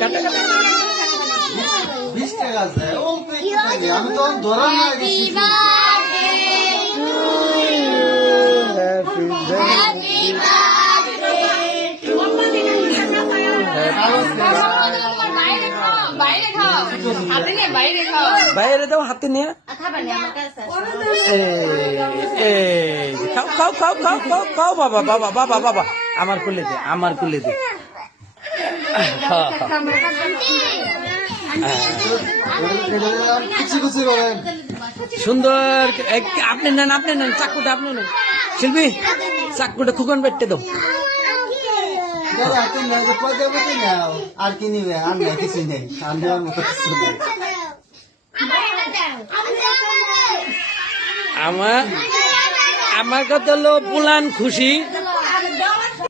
কাটা কাটা 20 টাকা আছে আমি তো ধরা না গেছি বাইরে দাও হাতে নিয়ে খাও খাও খাও খাও খাও খাও বাবা বাবা বাবা বাবা আমার কুলে দে আমার কুলে দে কিছু কিছু করেন সুন্দর আপনি নেন চাকুটা আপনি নেন শিল্পী চাকুটা খুকন বেটে দাও হাতে না যে পয়সা পয়সা নাও আর কি নিবে আর না কিছু নেই আর নেওয়ার মতো কিছু নেই আমার কথা হলো পুলান খুশি